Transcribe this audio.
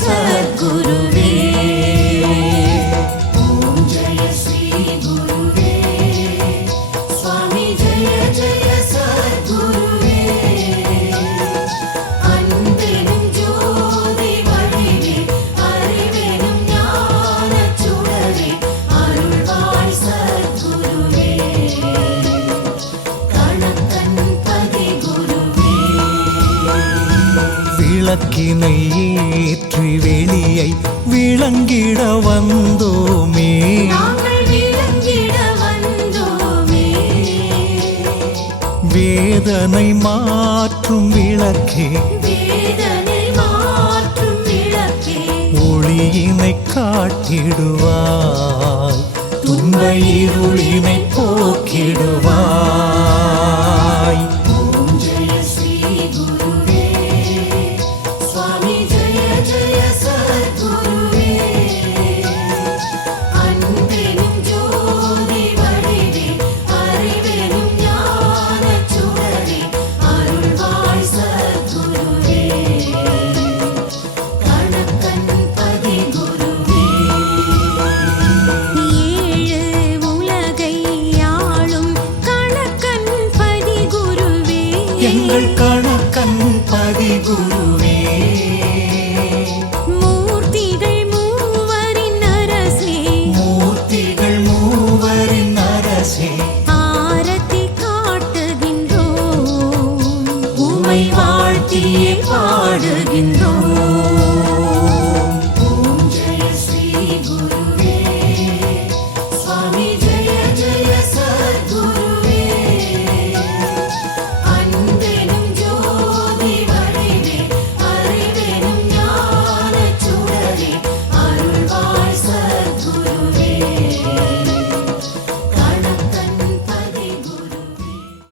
சத்குருவே. ஓம் ஜெய ஸ்ரீ குருவே. சுவாமி ஜெய ஜெய சத்குருவே. அன்பெனும் ஜோதி வடிவே அறிவெனும் ஞானச் சுடரே அருள்வாய் சத்குருவே. கணக்கன் பதி குருவே. விளக்கினை ஏற்றி வெளியை விளங்கிட வந்தோமே. நாங்கள் விளங்கிட வந்தோமே. வேதனை மாற்றும் விளக்கே வேதனை மாற்றும் விளக்கே ஒளியினை காட்டிடுவாய், துன்ப இருளினை போக்கிடுவாய். ஓம் ஜெய ஸ்ரீ குருவே. சுவாமி ஜெய ஜெய சத்குருவே. அன்பெனும் ஜோதி வடிவே அறிவெனும் ஞானச் சுடரே அருள்வாய் சத்குருவே. கணக்கன் பதி குருவே. ஏழு உலகை ஆளும் கணக்கன் பதி குருவே. எங்கள் கணக்கன் பதி குருவே.